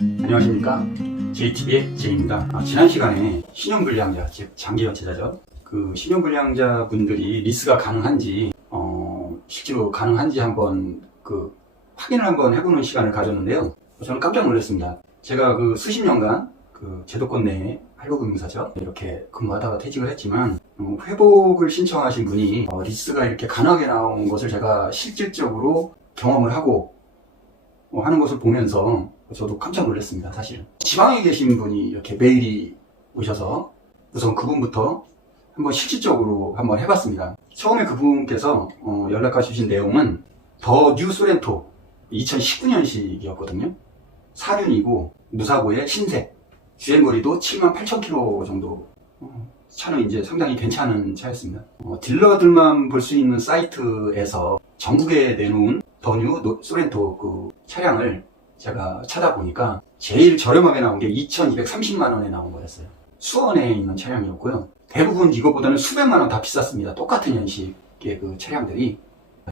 안녕하십니까, JTB의 제이입니다. 지난 시간에 신용불량자, 즉 장기연체자죠, 그 신용불량자 분들이 리스가 가능한지 실제로 가능한지 한번 확인을 한번 해보는 시간을 가졌는데요. 저는 깜짝 놀랐습니다. 제가 수십 년간 제도권 내에 할부금융사죠, 이렇게 근무하다가 퇴직을 했지만 회복을 신청하신 분이 리스가 이렇게 가능하게 나온 것을 제가 실질적으로 경험을 하고 하는 것을 보면서 저도 깜짝 놀랐습니다. 사실 지방에 계신 분이 이렇게 메일이 오셔서 우선 그분부터 한번 실질적으로 한번 해봤습니다. 처음에 그분께서 연락해 주신 내용은 더 뉴 소렌토 2019년식이었거든요. 4륜이고 무사고의 신색, 주행거리도 78,000km 정도, 차는 이제 상당히 괜찮은 차였습니다. 딜러들만 볼 수 있는 사이트에서 전국에 내놓은 더 뉴 소렌토 차량을 제가 찾아보니까 제일 저렴하게 나온 게 2,230만 원에 나온 거였어요. 수원에 있는 차량이었고요. 대부분 이거보다는 수백만 원 다 비쌌습니다. 똑같은 연식의 차량들이,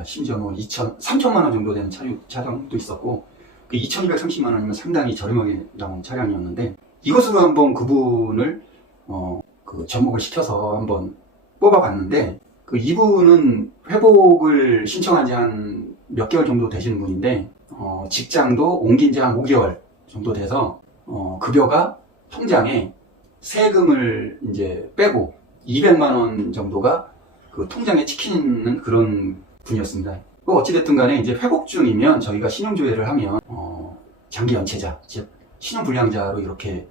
심지어 3천만 원 정도 되는 차량도 있었고, 2,230만 원이면 상당히 저렴하게 나온 차량이었는데, 이것으로 한번 그분을 접목을 시켜서 한번 뽑아봤는데, 이분은 회복을 신청한 지 한 몇 개월 정도 되시는 분인데, 직장도 옮긴 지 한 5개월 정도 돼서, 급여가 통장에 세금을 이제 빼고 200만 원 정도가 통장에 찍히는 그런 분이었습니다. 어찌됐든 간에 이제 회복 중이면 저희가 신용조회를 하면, 장기 연체자, 즉, 신용불량자로 이렇게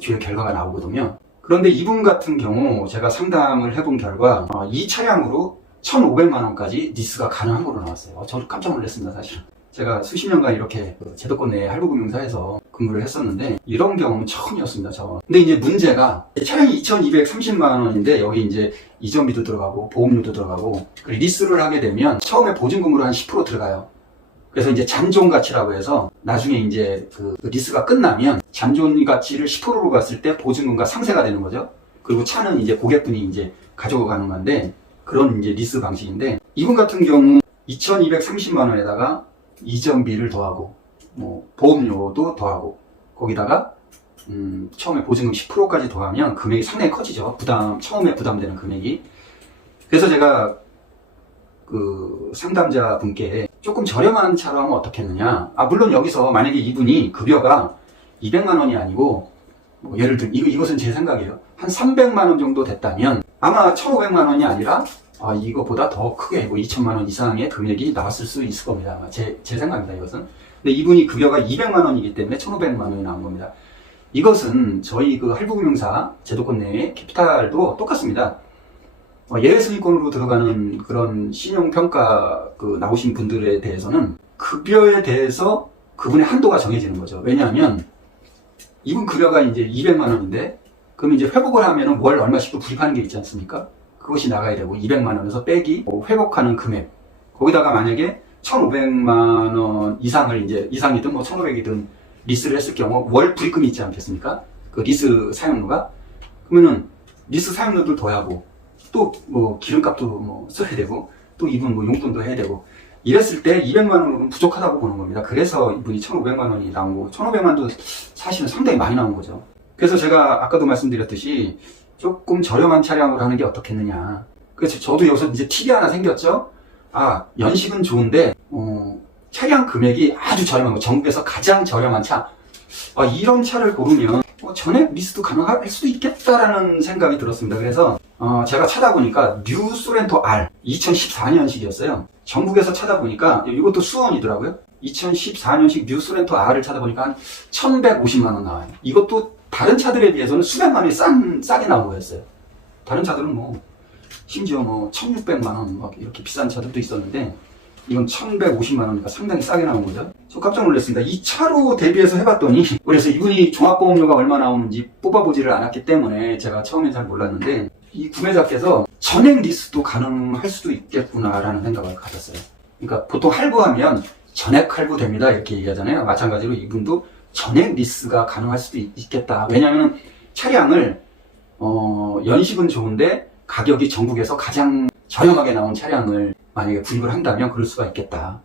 조회 결과가 나오거든요. 그런데 이분 같은 경우 제가 상담을 해본 결과, 이 차량으로 1,500만 원까지 리스가 가능한 걸로 나왔어요. 저도 깜짝 놀랐습니다, 사실. 제가 수십 년간 이렇게 제도권 내 할부금융사에서 근무를 했었는데 이런 경험은 처음이었습니다, 근데 이제 문제가 차량이 2,230만 원인데 여기 이제 이전비도 들어가고 보험료도 들어가고, 그리고 리스를 하게 되면 처음에 보증금으로 한 10% 들어가요. 그래서 이제 잔존 가치라고 해서 나중에 이제 리스가 끝나면 잔존 가치를 10%로 갔을 때 보증금과 상세가 되는 거죠. 그리고 차는 이제 고객분이 이제 가져가는 건데, 그런 이제 리스 방식인데, 이분 같은 경우 2,230만 원에다가 이전비를 더하고 보험료도 더하고 거기다가 처음에 보증금 10%까지 더하면 금액이 상당히 커지죠. 처음에 부담되는 금액이. 그래서 제가 상담자 분께 조금 저렴한 차로 하면 어떻겠느냐. 물론 여기서 만약에 이분이 급여가 200만 원이 아니고 예를 들면 이것은 제 생각이에요. 한 300만 원 정도 됐다면 아마 1,500만 원이 아니라 이거보다 더 크게 2천만 원 이상의 금액이 나왔을 수 있을 겁니다. 제 생각입니다, 이것은. 근데 이분이 급여가 200만 원이기 때문에 1,500만 원이 나온 겁니다. 이것은 저희 할부금융사 제도권 내의 캐피탈도 똑같습니다. 예외 승인권으로 들어가는 그런 신용평가 나오신 분들에 대해서는 급여에 대해서 그분의 한도가 정해지는 거죠. 왜냐하면 이분 급여가 이제 200만 원인데 그럼 이제 회복을 하면은 월 얼마씩 또 불입하는 게 있지 않습니까? 그것이 나가야 되고 200만 원에서 빼기 회복하는 금액, 거기다가 만약에 1,500만 원 이상을 이상이든 1,500이든 리스를 했을 경우 월 불입금이 있지 않겠습니까? 리스 사용료가. 그러면은 리스 사용료들 더하고 또 기름값도 써야 되고 또 이분 용돈도 해야 되고, 이랬을 때 200만 원은 부족하다고 보는 겁니다. 그래서 이분이 1,500만 원이 나온 거고, 1,500만도 사실은 상당히 많이 나온 거죠. 그래서 제가 아까도 말씀드렸듯이 조금 저렴한 차량으로 하는 게 어떻겠느냐. 그래서 저도 여기서 이제 팁이 하나 생겼죠. 연식은 좋은데 차량 금액이 아주 저렴한 거, 전국에서 가장 저렴한 차, 이런 차를 고르면 전액 리스도 가능할 수도 있겠다라는 생각이 들었습니다. 그래서 제가 찾아보니까 뉴 소렌토 R 2014년식이었어요. 전국에서 찾아보니까 이것도 수원이더라고요. 2014년식 뉴 소렌토 R을 찾아보니까 한 1,150만 원 나와요. 이것도 다른 차들에 비해서는 수백만 원이 싸게 나온 거였어요. 다른 차들은 심지어 1,600만 원 이렇게 비싼 차들도 있었는데 이건 1,150만 원이니까 상당히 싸게 나온 거죠. 저 깜짝 놀랐습니다. 이 차로 대비해서 해봤더니, 그래서 이분이 종합보험료가 얼마 나오는지 뽑아보지를 않았기 때문에 제가 처음엔 잘 몰랐는데, 이 구매자께서 전액 리스도 가능할 수도 있겠구나라는 생각을 가졌어요. 그러니까 보통 할부하면 전액 할부됩니다 이렇게 얘기하잖아요. 마찬가지로 이분도 전액 리스가 가능할 수도 있겠다. 왜냐하면 차량을 연식은 좋은데 가격이 전국에서 가장 저렴하게 나온 차량을 만약에 구입을 한다면 그럴 수가 있겠다.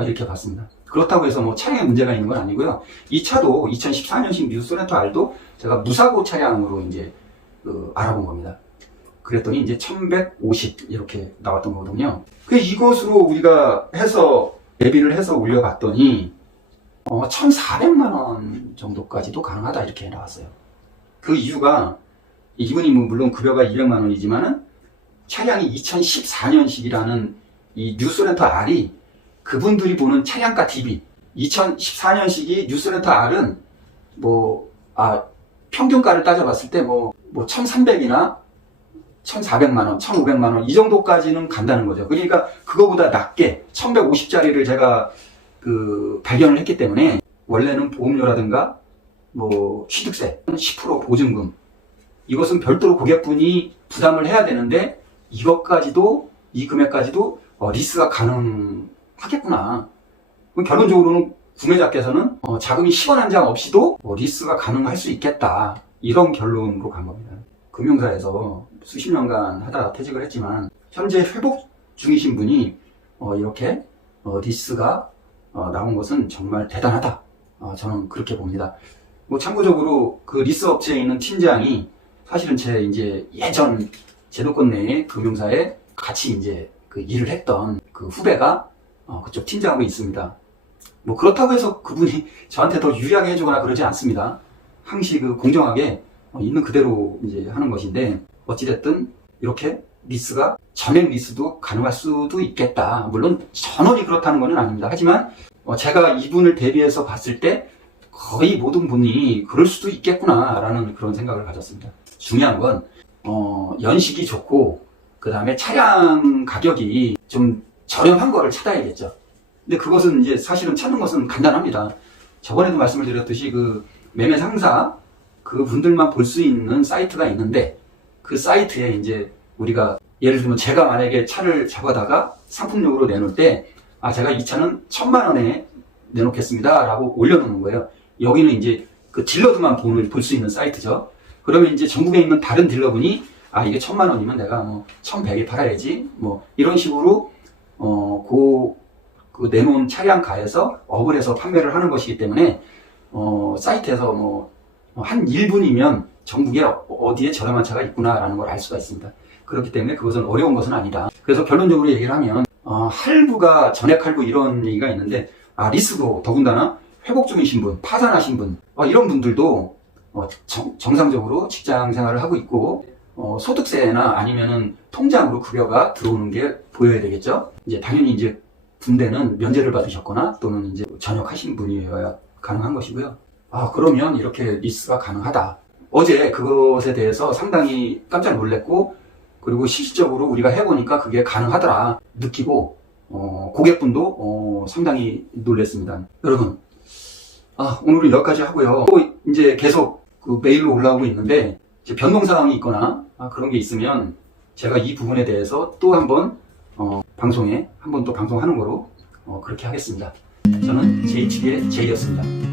이렇게 봤습니다. 그렇다고 해서 뭐 차량에 문제가 있는 건 아니고요. 이 차도 2014년식 뉴 소렌토 R도 제가 무사고 차량으로 이제 알아본 겁니다. 그랬더니 이제 1150 이렇게 나왔던 거거든요. 그 이것으로 우리가 해서 대비를 해서 올려봤더니 1,400만 원 정도까지도 가능하다 이렇게 나왔어요. 그 이유가 이분이 뭐 물론 급여가 200만 원이지만은 차량이 2014년식이라는 이 뉴소렌토 R이 그분들이 보는 차량가 DB 2014년식이 뉴소렌토 R은 평균가를 따져봤을 때 1,300이나 1,400만 원, 1,500만 원 이 정도까지는 간다는 거죠. 그러니까 그거보다 낮게 1,150짜리를 제가 발견을 했기 때문에 원래는 보험료라든가 취득세, 10% 보증금 이것은 별도로 고객분이 부담을 해야 되는데 이것까지도 이 금액까지도 리스가 가능하겠구나. 그럼 결론적으로는 구매자께서는 자금이 10원 한 장 없이도 리스가 가능할 수 있겠다. 이런 결론으로 간 겁니다. 금융사에서 수십 년간 하다 퇴직을 했지만 현재 회복 중이신 분이 이렇게 리스가 나온 것은 정말 대단하다. 저는 그렇게 봅니다. 참고적으로 그 리스 업체에 있는 팀장이 사실은 제 이제 예전 제도권 내의 금융사에 같이 이제 일을 했던 그 후배가 그쪽 팀장하고 있습니다. 그렇다고 해서 그분이 저한테 더 유리하게 해주거나 그러지 않습니다. 항시 공정하게 있는 그대로 이제 하는 것인데 어찌됐든 이렇게 리스가 전액 리스도 가능할 수도 있겠다. 물론 전원이 그렇다는 건 아닙니다. 하지만 제가 이분을 대비해서 봤을 때 거의 모든 분이 그럴 수도 있겠구나 라는 그런 생각을 가졌습니다. 중요한 건 연식이 좋고 그 다음에 차량 가격이 좀 저렴한 거를 찾아야겠죠. 근데 그것은 이제 사실은 찾는 것은 간단합니다. 저번에도 말씀을 드렸듯이 매매 상사 그분들만 볼 수 있는 사이트가 있는데 그 사이트에 이제 우리가 예를 들면 제가 만약에 차를 잡아다가 상품용으로 내놓을 때 제가 이 차는 1,000만 원에 내놓겠습니다 라고 올려놓는 거예요. 여기는 이제 그 딜러들만 볼 수 있는 사이트죠. 그러면 이제 전국에 있는 다른 딜러분이 이게 1,000만 원이면 내가 1,100에 팔아야지 이런 식으로 그 내놓은 차량가에서 업을 해서 판매를 하는 것이기 때문에 사이트에서 한 1분이면 전국에 어디에 저렴한 차가 있구나라는 걸 알 수가 있습니다. 그렇기 때문에 그것은 어려운 것은 아니다. 그래서 결론적으로 얘기를 하면 할부가 전액 할부 이런 얘기가 있는데 리스도 더군다나 회복 중이신 분, 파산하신 분 이런 분들도 정상적으로 직장 생활을 하고 있고 소득세나 아니면은 통장으로 급여가 들어오는 게 보여야 되겠죠. 이제 당연히 이제 군대는 면제를 받으셨거나 또는 이제 전역하신 분이어야 가능한 것이고요. 그러면 이렇게 리스가 가능하다. 어제 그것에 대해서 상당히 깜짝 놀랐고 그리고 실질적으로 우리가 해보니까 그게 가능하더라 느끼고 고객분도 상당히 놀랐습니다. 여러분 오늘은 여기까지 하고요. 또 이제 계속 메일로 올라오고 있는데 이제 변동사항이 있거나 그런 게 있으면 제가 이 부분에 대해서 또 한번 방송에 한 번 또 방송하는 거로 그렇게 하겠습니다. 저는 JTB의 J였습니다.